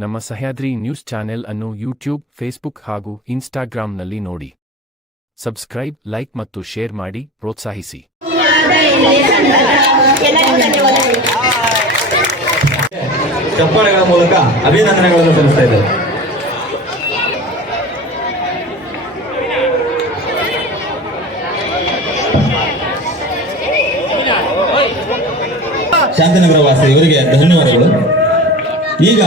ನಮ್ಮ Sahyadri news channel ಅನ್ನು YouTube, Facebook ಹಾಗೂ ಇನ್ಸ್ಟಾಗ್ರಾಂನಲ್ಲಿ ನೋಡಿ. ಸಬ್ಸ್ಕ್ರೈಬ್, ಲೈಕ್ ಮತ್ತು ಶೇರ್ ಮಾಡಿ, ಪ್ರೋತ್ಸಾಹಿಸಿ. ಚಪ್ಪಾಳೆಗಳ ಮೂಲಕ ಅಭಿನಂದನೆಗಳನ್ನು ಸಲ್ಲಿಸ್ತಾ ಇದ್ದಾರೆ ಶಾಂತಿನಗರ ವಾಸಿ, ಇವರಿಗೆ ಧನ್ಯವಾದಗಳು. ಈಗ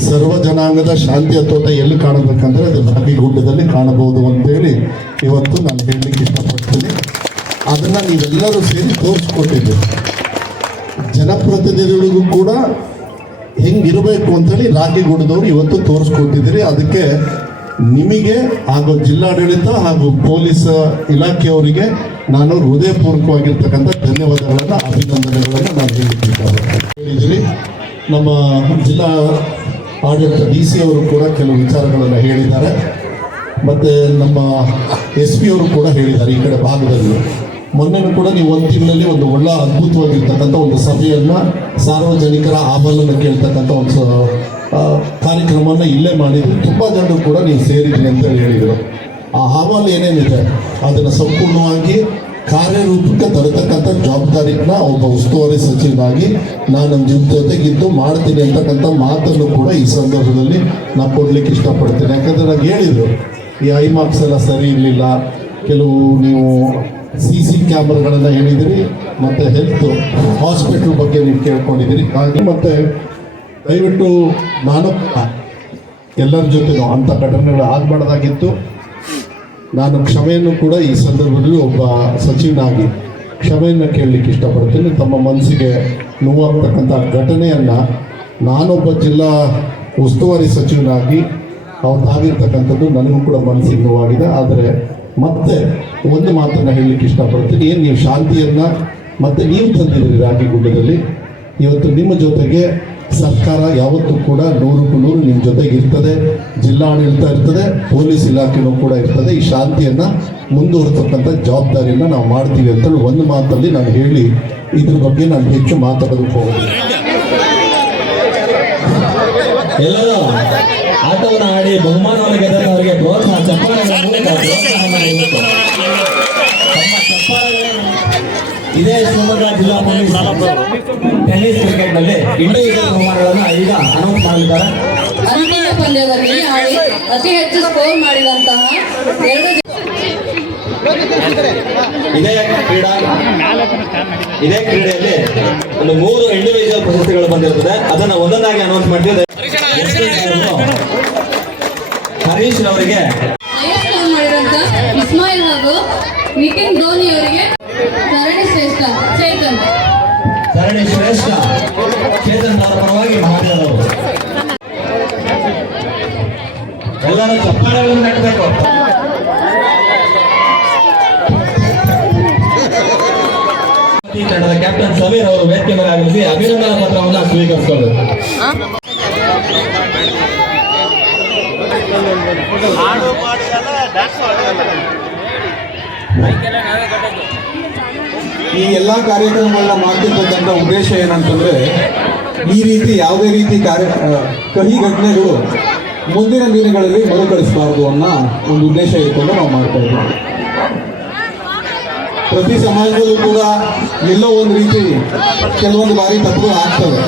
ಸರ್ವ ಜನಾಂಗದ ಶಾಂತಿಯ ತೋಟ ಎಲ್ಲಿ ಕಾಣಬೇಕಂದ್ರೆ ಅದು ರಾಗಿಗುಡ್ಡದಲ್ಲಿ ಕಾಣಬಹುದು ಅಂತೇಳಿ ಇವತ್ತು ನಾನು ಹೇಳಲಿಕ್ಕೆ ಇಷ್ಟಪಡ್ತೀನಿ. ಅದನ್ನು ನೀವೆಲ್ಲರೂ ಸೇರಿ ತೋರಿಸ್ಕೊಟ್ಟಿದ್ದೀರಿ. ಜನಪ್ರತಿನಿಧಿಗಳಿಗೂ ಕೂಡ ಹೆಂಗಿರಬೇಕು ಅಂತೇಳಿ ರಾಗಿಗುಡ್ಡದವ್ರು ಇವತ್ತು ತೋರಿಸ್ಕೊಟ್ಟಿದ್ದೀರಿ. ಅದಕ್ಕೆ ನಿಮಗೆ ಹಾಗೂ ಜಿಲ್ಲಾಡಳಿತ ಹಾಗೂ ಪೊಲೀಸ್ ಇಲಾಖೆಯವರಿಗೆ ನಾನು ಹೃದಯಪೂರ್ವಕವಾಗಿರ್ತಕ್ಕಂಥ ಧನ್ಯವಾದಗಳನ್ನು, ಅಭಿನಂದನೆಗಳನ್ನು ನಾನು ಹೇಳಿದ್ದೀನಿ ನಮ್ಮ ಜಿಲ್ಲಾ ಆಡಳಿತ ಡಿ ಸಿ ಅವರು ಕೂಡ ಕೆಲವು ವಿಚಾರಗಳನ್ನು ಹೇಳಿದ್ದಾರೆ. ಮತ್ತು ನಮ್ಮ ಎಸ್ ಪಿ ಅವರು ಕೂಡ ಹೇಳಿದ್ದಾರೆ ಈ ಕಡೆ ಭಾಗದಲ್ಲಿ. ಮೊನ್ನೆನೂ ಕೂಡ ನೀವು ಒಂದು ತಿಂಗಳಲ್ಲಿ ಒಂದು ಒಳ್ಳೆ ಅದ್ಭುತವಾಗಿರ್ತಕ್ಕಂಥ ಒಂದು ಸಭೆಯನ್ನು ಸಾರ್ವಜನಿಕರ ಆಹ್ವಾನವನ್ನು ಕೇಳ್ತಕ್ಕಂಥ ಒಂದು ಕಾರ್ಯಕ್ರಮವನ್ನು ಇಲ್ಲೇ ಮಾಡಿದ್ರು. ತುಂಬ ಜನರು ಕೂಡ ನೀವು ಸೇರಿದ್ರಿ ಅಂತ ಹೇಳಿದರು. ಆ ಆಹ್ವಾನ ಏನೇನಿದೆ? ಅದನ್ನು ಸಂಪೂರ್ಣವಾಗಿ ಕಾರ್ಯರೂಪಕ್ಕೆ ತರತಕ್ಕಂಥ ಜವಾಬ್ದಾರಿನ ಒಬ್ಬ ಉಸ್ತುವಾರಿ ಸಚಿವನಾಗಿ ನಾನು ನಮ್ಮ ಜೊತೆಗಿದ್ದು ಮಾಡ್ತೀನಿ ಅಂತಕ್ಕಂಥ ಮಾತನ್ನು ಕೂಡ ಈ ಸಂದರ್ಭದಲ್ಲಿ ನಾನು ಕೊಡ್ಲಿಕ್ಕೆ ಇಷ್ಟಪಡ್ತೇನೆ. ಯಾಕಂದ್ರೆ ನಾನು ಹೇಳಿದರು ಈ ಐ ಮಾರ್ಕ್ಸ್ ಎಲ್ಲ ಸರಿ ಇರಲಿಲ್ಲ. ಕೆಲವು ನೀವು ಸಿ ಸಿ ಕ್ಯಾಮ್ರಾಗಳನ್ನು ಹೇಳಿದಿರಿ, ಮತ್ತು ಹೆಲ್ತ್ ಹಾಸ್ಪಿಟ್ಲ್ ಬಗ್ಗೆ ನೀವು ಕೇಳ್ಕೊಂಡಿದ್ದೀರಿ ಹಾಗೆ ಮತ್ತು ದಯವಿಟ್ಟು ನಾನು, ಎಲ್ಲರ ಜೊತೆಗೂ ಅಂಥ ಘಟನೆಗಳು ಆಗಬಾರ್ದಾಗಿತ್ತು. ನಾನು ಕ್ಷಮೆಯನ್ನು ಕೂಡ ಈ ಸಂದರ್ಭದಲ್ಲಿ ಒಬ್ಬ ಸಚಿವನಾಗಿ ಕ್ಷಮೆಯನ್ನು ಕೇಳಲಿಕ್ಕೆ ಇಷ್ಟಪಡ್ತೀನಿ ತಮ್ಮ ಮನಸ್ಸಿಗೆ ನೋವಾಗ್ತಕ್ಕಂಥ ಘಟನೆಯನ್ನು ನಾನೊಬ್ಬ ಜಿಲ್ಲಾ ಉಸ್ತುವಾರಿ ಸಚಿವನಾಗಿ ಅವತ್ತಾಗಿರ್ತಕ್ಕಂಥದ್ದು ನನಗೂ ಕೂಡ ಮನಸ್ಸಿಗೆ ನೋವಾಗಿದೆ. ಆದರೆ ಮತ್ತೆ ಒಂದು ಮಾತನ್ನು ಹೇಳಲಿಕ್ಕೆ ಇಷ್ಟಪಡ್ತೀನಿ ಏನು ನೀವು ಶಾಂತಿಯನ್ನು ಮತ್ತೆ ನೀವು ತಂದಿದ್ದೀರಿ ರಾಗಿಗುಡ್ಡದಲ್ಲಿ ಇವತ್ತು ನಿಮ್ಮ ಜೊತೆಗೆ ಸರ್ಕಾರ ಯಾವತ್ತೂ ಕೂಡ ನೂರಕ್ಕೂ ನೂರು ನಿಮ್ಮ ಜೊತೆಗೆ ಇರ್ತದೆ ಜಿಲ್ಲಾಡಳಿತ ಇರ್ತದೆ ಪೊಲೀಸ್ ಇಲಾಖೆನೂ ಕೂಡ ಇರ್ತದೆ ಈ ಶಾಂತಿಯನ್ನು ಮುಂದುವರಿತಕ್ಕಂಥ ಜವಾಬ್ದಾರಿಯನ್ನು ನಾವು ಮಾಡ್ತೀವಿ ಅಂತೇಳಿ ಒಂದು ಮಾತಲ್ಲಿ ನಾನು ಹೇಳಿ ಇದ್ರ ಬಗ್ಗೆ ನಾನು ಹೆಚ್ಚು ಮಾತಾಡೋದಕ್ಕೆ ಹೋಗೋದು ಎಲ್ಲರೂ ಆಟವನ್ನು ಆಡಿ ಬಹುಮಾನವನ್ನು ಚಪ್ಪಾಳೆಗಳ ಇದೇ ಶಿವಮೊಗ್ಗ ಜಿಲ್ಲಾ ಪೊಲೀಸ್ ಟೆನ್ನಿಸ್ ಕ್ರಿಕೆಟ್ನಲ್ಲಿ ಇಂಡಿವಿಜುವಲ್ ಬಹುಮಾನಗಳನ್ನು ಈಗ ಅನೌನ್ಸ್ ಮಾಡಿದ್ದಾರೆ. ಅಂತಿಮ ಪಂದ್ಯದಲ್ಲಿ ಆಡಿ ಅತಿ ಹೆಚ್ಚು ಸ್ಕೋರ್ ಮಾಡಿದಂತಹ ಎರಡು ಇದೇ ಕ್ರೀಡಾ ಇದೇ ಕ್ರೀಡೆಯಲ್ಲಿ ಒಂದು ಮೂರು ಇಂಡಿವಿಜುವಲ್ ಪ್ರಶಸ್ತಿಗಳು ಬಂದಿರುತ್ತದೆ. ಅದನ್ನು ಒಂದೊಂದಾಗಿ ಅನೌನ್ಸ್ ಮಾಡ್ತೀವಿ. ಹರೀಶ್ ಅವರಿಗೆ ಮಾಡಿದಂತ ಇಸ್ಮಾಯಿಲ್ ಹಾಗೂ ನಿತಿನ್ ಧೋನಿ ಅವರಿಗೆ ಈ ತಂಡದ ಕ್ಯಾಪ್ಟನ್ ಸಮೀರ್ ಅವರು ವೇದಿಕೆ ಮೇಲೆ ಆಗಮಿಸಿ ಅಭಿನಂದನಾ ಪತ್ರವನ್ನು ಸ್ವೀಕರಿಸಿಕೊಂಡರು. ಈ ಎಲ್ಲ ಕಾರ್ಯಕ್ರಮಗಳನ್ನ ಮಾಡ್ತಿರ್ತಕ್ಕಂಥ ಉದ್ದೇಶ ಏನಂತಂದ್ರೆ, ಈ ರೀತಿ ಯಾವುದೇ ರೀತಿ ಕಾರ್ಯ ಕಹಿ ಘಟನೆಗಳು ಮುಂದಿನ ದಿನಗಳಲ್ಲಿ ಮರುಕಳಿಸಬಾರದು ಅನ್ನೋ ಒಂದು ಉದ್ದೇಶ ಇಟ್ಕೊಂಡು ನಾವು ಮಾಡ್ತಾ ಇದ್ದೀವಿ. ಪ್ರತಿ ಸಮಾಜದಲ್ಲೂ ಕೂಡ ಎಲ್ಲೋ ಒಂದು ರೀತಿ ಕೆಲವೊಂದು ಬಾರಿ ತಪ್ಪು ಆಗ್ತವೆ.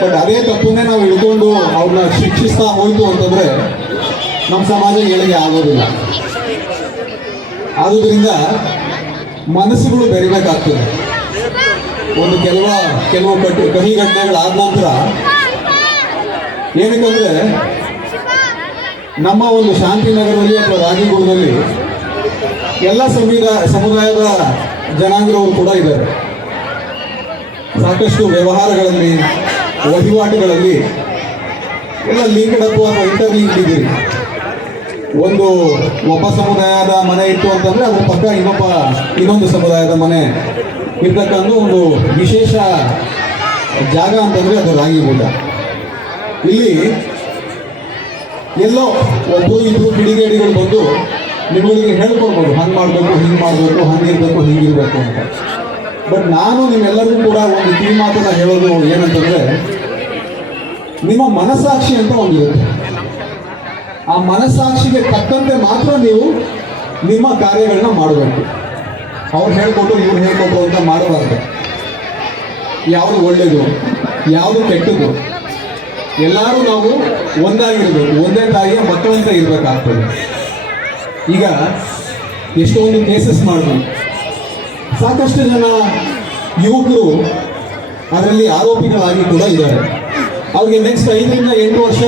ಬಟ್ ಅದೇ ತಪ್ಪನ್ನೇ ನಾವು ಹಿಡ್ಕೊಂಡು ಅವ್ರನ್ನ ಶಿಕ್ಷಿಸ್ತಾ ಹೋಯ್ತು ಅಂತಂದ್ರೆ ನಮ್ಮ ಸಮಾಜ ಏಳಿಗೆ ಆಗೋದಿಲ್ಲ. ಆದುದರಿಂದ ಮನಸ್ಸುಗಳು ಬೆರಿಬೇಕಾಗ್ತದೆ. ಒಂದು ಕೆಲವ, ಕೆಲವು ಕಟ್ಟು ಕಹಿ ಘಟನೆಗಳಾದ ನಂತರ ಏನಕ್ಕಂದ್ರೆ ನಮ್ಮ ಒಂದು ಶಾಂತಿನಗರದಲ್ಲಿ ಅಥವಾ ರಾಗಿಗುಡದಲ್ಲಿ ಎಲ್ಲ ಸಮೀರ ಸಮುದಾಯದ ಜನಾಂಗದವರು ಕೂಡ ಇದ್ದಾರೆ. ಸಾಕಷ್ಟು ವ್ಯವಹಾರಗಳಲ್ಲಿ, ವಹಿವಾಟುಗಳಲ್ಲಿ, ಎಲ್ಲ ಲಿಂಕ್ಡ್ ಅಪ್ ಅಥವಾ ಇಂಟರ್ ಲಿಂಕ್ ಇದ್ದೀರಿ ಒಂದು ಒಬ್ಬ ಸಮುದಾಯದ ಮನೆ ಇತ್ತು ಅಂತಂದ್ರೆ ಅದ್ರ ಪಕ್ಕ ಇನ್ನೊಬ್ಬ, ಇನ್ನೊಂದು ಸಮುದಾಯದ ಮನೆ ಇರ್ತಕ್ಕಂಥ ಒಂದು ವಿಶೇಷ ಜಾಗ ಅಂತಂದ್ರೆ ಅದು ರಾಗಿಗುಡ್ಡ ಇಲ್ಲಿ ಎಲ್ಲೋ ಒಬ್ಬರು ಇಬ್ಬರು ಕಿಡಿಗೇಡಿಗಳು ಬಂದು ನಿಮಗೆ ಹೇಳ್ಕೊಡ್ಬೋದು, ಹಂಗೆ ಮಾಡಬೇಕು, ಹಿಂಗೆ ಮಾಡಬೇಕು ಹಂಗಿರಬೇಕು ಹಿಂಗಿರಬೇಕು ಅಂತ. ಬಟ್ ನಾನು ನಿಮ್ಮೆಲ್ಲರಿಗೂ ಕೂಡ ಒಂದು ಕಿವಿ ಮಾತನ್ನ ಹೇಳೋದು ಏನಂತಂದ್ರೆ, ನಿಮ್ಮ ಮನಸ್ಸಾಕ್ಷಿ ಅಂತ ಒಂದಿರುತ್ತೆ ಆ ಮನಸ್ಸಾಕ್ಷಿಗೆ ತಕ್ಕಂತೆ ಮಾತ್ರ ನೀವು ನಿಮ್ಮ ಕಾರ್ಯಗಳನ್ನ ಮಾಡಬೇಕು. ಅವ್ರು ಹೇಳ್ಕೊಟ್ಟು ಇವ್ರು ಹೇಳ್ಕೊಟ್ರು ಅಂತ ಮಾಡಬಾರ್ದು. ಯಾವುದು ಒಳ್ಳೆಯದು ಯಾವುದು ಕೆಟ್ಟದ್ದು, ಎಲ್ಲರೂ ನಾವು ಒಂದಾಗಿರ್ಬೇಕು, ಒಂದೇ ತಾಯಿಯ ಮಕ್ಕಳಂತ ಇರಬೇಕಾಗ್ತದೆ. ಈಗ ಎಷ್ಟೊಂದು ಕೇಸಸ್ ಮಾಡ್ಬೋದು ಸಾಕಷ್ಟು ಜನ ಯುವಕರು ಅದರಲ್ಲಿ ಆರೋಪಿಗಳಾಗಿ ಕೂಡ ಇದ್ದಾರೆ. ಅವ್ರಿಗೆ ನೆಕ್ಸ್ಟ್ ಐದರಿಂದ ಎಂಟು ವರ್ಷ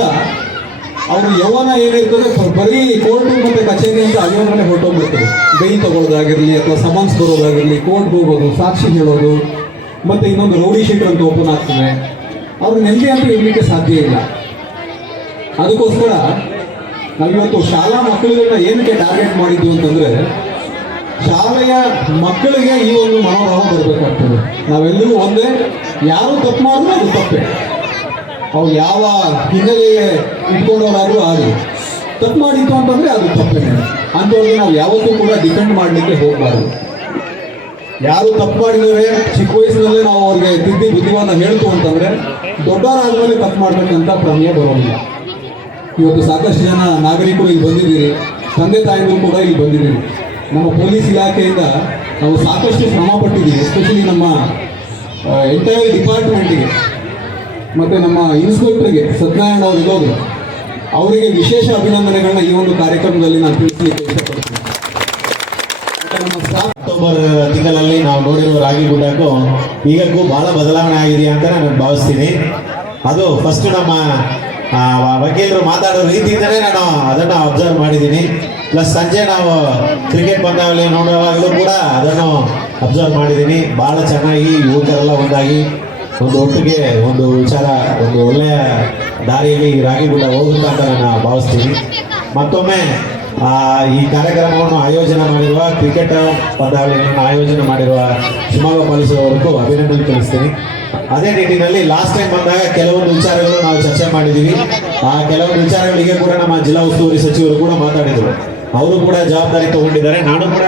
ಅವ್ರ ಯೌವನ ಏನಿರ್ತದೆ ಬರೀ ಕೋರ್ಟು ಮತ್ತು ಕಚೇರಿ ಅಂತ ಅಲ್ಲಿಂದಲೇ ಹೊರಟೋಗ್ಬಿಡ್ತದೆ. ಬೈ ತಗೊಳ್ಳೋದಾಗಿರಲಿ ಅಥವಾ ಸಮನ್ಸ್ ಬರೋದಾಗಿರಲಿ ಕೋರ್ಟ್ಗೆ ಹೋಗೋದು, ಸಾಕ್ಷಿ ಹೇಳೋದು, ಮತ್ತು ಇನ್ನೊಂದು ರೌಡಿ ಶೀಟ್ ಅಂತ ಓಪನ್ ಆಗ್ತದೆ. ಅವ್ರ ನೆಮ್ಮದಿ ಅಂತ ಇರಲಿಕ್ಕೆ ಸಾಧ್ಯ ಇಲ್ಲ. ಅದಕ್ಕೋಸ್ಕರ ನಾವಿವತ್ತು ಶಾಲಾ ಮಕ್ಕಳನ್ನ ಏನಕ್ಕೆ ಟಾರ್ಗೆಟ್ ಮಾಡಿದ್ವಿ ಅಂತಂದ್ರೆ, ಶಾಲೆಯ ಮಕ್ಕಳಿಗೆ ಈ ಒಂದು ಮನೋಭಾವ ಬರಬೇಕಾಗ್ತದೆ. ನಾವೆಲ್ಲರೂ ಒಂದೇ, ಯಾರು ತಪ್ಪು ಮಾಡಿದ್ರು ಅದು ತಪ್ಪೆ. ಅವ್ರು ಯಾವ ಹಿನ್ನೆಲೆಗೆ ಇಟ್ಕೊಂಡವರಾದ್ರೂ ಆಗಲಿ ತಪ್ಪು ಮಾಡಿತ್ತು ಅಂತಂದ್ರೆ ಅದು ತಪ್ಪೆ. ಅಂಥವ್ರಿಗೆ ನಾವು ಯಾವತ್ತೂ ಕೂಡ ಡಿಪೆಂಡ್ ಮಾಡಲಿಕ್ಕೆ ಹೋಗಬಾರ್ದು. ಯಾರು ತಪ್ಪು ಮಾಡಿದರೆ ಚಿಕ್ಕ ವಯಸ್ಸಿನಲ್ಲೇ ನಾವು ಅವ್ರಿಗೆ ತಿದ್ದಿ ಬುದ್ಧಿವಾದ ಹೇಳ್ತು ಅಂತಂದ್ರೆ, ದೊಡ್ಡವರಾದ್ಮೇಲೆ ತಪ್ಪು ಮಾಡ್ಬೇಕಂತ ಪ್ರಮೇಯ ಬರೋದಿಲ್ಲ. ಇವತ್ತು ಸಾಕಷ್ಟು ಜನ ನಾಗರಿಕರು ಇಲ್ಲಿ ಬಂದಿದ್ದೀರಿ. ತಂದೆ ತಾಯಿಗಳು ಕೂಡ ಇಲ್ಲಿ ಬಂದಿದ್ದೀರಿ. ನಮ್ಮ ಪೊಲೀಸ್ ಇಲಾಖೆಯಿಂದ ನಾವು ಸಾಕಷ್ಟು ಶ್ರಮ ಪಟ್ಟಿದ್ದೀವಿ ಎಸ್ಪೆಷಲಿ ನಮ್ಮ ಎಂಟೈರ್ ಡಿಪಾರ್ಟ್ಮೆಂಟಿಗೆ ಮತ್ತು ನಮ್ಮ ಇನ್ಸ್ಪೆಕ್ಟರ್ಗೆ ಸತ್ಯನಾರಾಯಣ ಅವರು ಇರೋದು. ಅವರಿಗೆ ವಿಶೇಷ ಅಭಿನಂದನೆಗಳನ್ನ ಈ ಒಂದು ಕಾರ್ಯಕ್ರಮದಲ್ಲಿ ನಾನು ತಿಳಿಸಲಿಕ್ಕೆ ಇಷ್ಟಪಡ್ತೀನಿ. ಅಕ್ಟೋಬರ್ ತಿಂಗಳಲ್ಲಿ ನಾವು ನೋಡಿರೋ ರಾಗಿ ಗುಡ್ಡಕ್ಕೂ ಈಗಕ್ಕೂ ಬಹಳ ಬದಲಾವಣೆ ಆಗಿದೆ ಅಂತ ನಾನು ಭಾವಿಸ್ತೀನಿ. ಅದು ಫಸ್ಟ್ ನಮ್ಮ ವಕೀಲರು ಮಾತಾಡೋ ರೀತಿಯಿಂದಲೇ ನಾನು ಅದನ್ನು ಅಬ್ಸರ್ವ್ ಮಾಡಿದ್ದೀನಿ. ಪ್ಲಸ್ ಸಂಜೆ ನಾವು ಕ್ರಿಕೆಟ್ ಪಂದ್ಯಾವಳಿ ನೋಡುವಾಗಲೂ ಕೂಡ ಅದನ್ನು ಅಬ್ಸರ್ವ್ ಮಾಡಿದ್ದೀನಿ. ಭಾಳ ಚೆನ್ನಾಗಿ ಯುವಕರೆಲ್ಲ ಒಂದಾಗಿ ಒಂದು ಒಟ್ಟಿಗೆ ಒಂದು ವಿಚಾರ, ಒಂದು ಒಳ್ಳೆಯ ದಾರಿಯಲ್ಲಿ ಈ ರಾಗಿಗುಡ್ಡ ಹೋಗುತ್ತೆ ಅಂತ ನಾನು ಭಾವಿಸ್ತೀನಿ. ಮತ್ತೊಮ್ಮೆ ಈ ಕಾರ್ಯಕ್ರಮವನ್ನು ಆಯೋಜನೆ ಮಾಡಿರುವ ಕ್ರಿಕೆಟ್ ಪಂದ್ಯಾವಳಿಯನ್ನು ಆಯೋಜನೆ ಮಾಡಿರುವ ಶಿವಮೊಗ್ಗ ಪೊಲೀಸರವರೆಗೂ ಅಭಿನಂದನೆ ತಿಳಿಸ್ತೀನಿ. ಅದೇ ನಿಟ್ಟಿನಲ್ಲಿ ಲಾಸ್ಟ್ ಟೈಮ್ ಬಂದಾಗ ಕೆಲವೊಂದು ವಿಚಾರಗಳು ನಾವು ಚರ್ಚೆ ಮಾಡಿದ್ದೀವಿ ಆ ಕೆಲವೊಂದು ವಿಚಾರಗಳಿಗೆ ಕೂಡ ನಮ್ಮ ಜಿಲ್ಲಾ ಉಸ್ತುವಾರಿ ಸಚಿವರು ಕೂಡ ಮಾತಾಡಿದರು. ಅವರು ಕೂಡ ಜವಾಬ್ದಾರಿ ತಗೊಂಡಿದ್ದಾರೆ. ನಾನು ಕೂಡ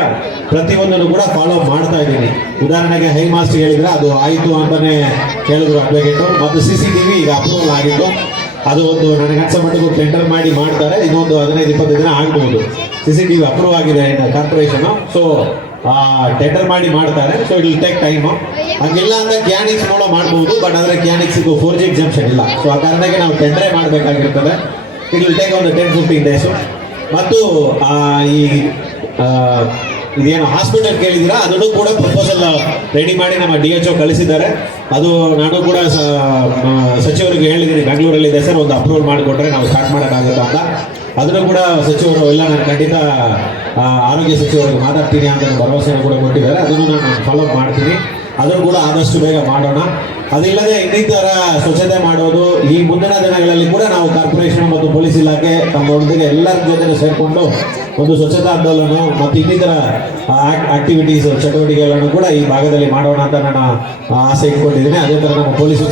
ಪ್ರತಿಯೊಂದನ್ನು ಕೂಡ ಫಾಲೋ ಮಾಡ್ತಾ ಇದ್ದೀನಿ. ಉದಾಹರಣೆಗೆ ಹೈ ಮಾಸ್ಟರ್ ಹೇಳಿದ್ರೆ ಅದು ಆಯಿತು ಅಂತಾನೆ ಹೇಳಿದ್ರು ಅಡ್ವೊಕೇಟು. ಮತ್ತು ಸಿ ಸಿ ಟಿ ವಿ ಈಗ ಅಪ್ರೂವಲ್ ಆಗಿತ್ತು ಅದು ಒಂದು ನನಗೆ ಅನ್ಸೋ ಮಟ್ಟಿಗೆ ಟೆಂಡರ್ ಮಾಡಿ ಮಾಡ್ತಾರೆ. ಇನ್ನೊಂದು ಹದಿನೈದು ಇಪ್ಪತ್ತು ದಿನ ಆಗ್ಬೋದು. C C T V approve ಆಗಿದೆ ಕಾರ್ಪೊರೇಷನು ಸೊ ಟೆಂಡರ್ ಮಾಡಿ ಮಾಡ್ತಾರೆ. So it will take time ಹಂಗಿಲ್ಲ ಅಂದ್ರೆ ಕ್ಯಾನಿಕ್ಸ್ ನೋಡೋ ಮಾಡ್ಬೋದು ಬಟ್ ಆದರೆ ಕ್ಯಾನಿಕ್ಸ್ಗೂ ಫೋರ್ ಜಿ ಎಕ್ಸಾಮ್ಷನ್ ಇಲ್ಲ. ಸೊ ಆ ಕಾರಣಕ್ಕೆ ನಾವು ಟೆಂಡರೇ ಮಾಡಬೇಕಾಗಿರ್ತದೆ. ಇಟ್ ವಿಲ್ ಟೇಕ್ ಒಂದು ಟೆನ್ ಫಿಫ್ಟೀನ್ ಡೇಸು ಮತ್ತು ಈ ಇದೇನು ಹಾಸ್ಪಿಟಲ್ ಕೇಳಿದ್ದೀರಾ? ಅದನ್ನು ಕೂಡ ಪ್ರಪೋಸಲ್ ರೆಡಿ ಮಾಡಿ ನಮ್ಮ ಡಿ ಎಚ್ ಒ ಕಳಿಸಿದ್ದಾರೆ. ಅದು ನಾನು ಕೂಡ ಸಚಿವರಿಗೆ ಹೇಳಿದ್ದೀನಿ. ಬೆಂಗಳೂರಲ್ಲಿ ಇದೆ ಸರ್, ಒಂದು ಅಪ್ರೂವಲ್ ಮಾಡಿಕೊಟ್ರೆ ನಾವು ಸ್ಟಾರ್ಟ್ ಮಾಡೋಕ್ಕಾಗುತ್ತಾ ಅಂತ. ಅದನ್ನು ಕೂಡ ಸಚಿವರು ಎಲ್ಲ ನಾನು ಖಂಡಿತ ಆರೋಗ್ಯ ಸಚಿವರಿಗೆ ಮಾತಾಡ್ತೀನಿ ಅಂತ ಭರವಸೆಯನ್ನು ಕೂಡ ಕೊಟ್ಟಿದ್ದಾರೆ. ಅದನ್ನು ನಾನು ಫಾಲೋ ಮಾಡ್ತೀನಿ. ಅದನ್ನು ಕೂಡ ಆದಷ್ಟು ಬೇಗ ಮಾಡೋಣ. ಅದಿಲ್ಲದೆ ಇನ್ನಿತರ ಸ್ವಚ್ಛತೆ ಮಾಡೋದು, ಈ ಮುಂದಿನ ದಿನಗಳಲ್ಲಿ ಕೂಡ ನಾವು ಕಾರ್ಪೊರೇಷನ್ ಮತ್ತು ಪೊಲೀಸ್ ಇಲಾಖೆ ತಮ್ಮೊಂದಿಗೆ ಎಲ್ಲರ ಜೊತೆ ಸೇರಿಕೊಂಡು ಒಂದು ಸ್ವಚ್ಛತಾ ಆಂದೋಲನ ಮತ್ತು ಇನ್ನಿತರ ಆಕ್ಟಿವಿಟೀಸ್ ಚಟುವಟಿಕೆಗಳನ್ನು ಕೂಡ ಈ ಭಾಗದಲ್ಲಿ ಮಾಡೋಣ ಅಂತ ನಾನು ಆಸೆ ಇಟ್ಕೊಂಡಿದ್ದೀನಿ. ಅದೇ ಥರ ನಮ್ಮ ಪೊಲೀಸ್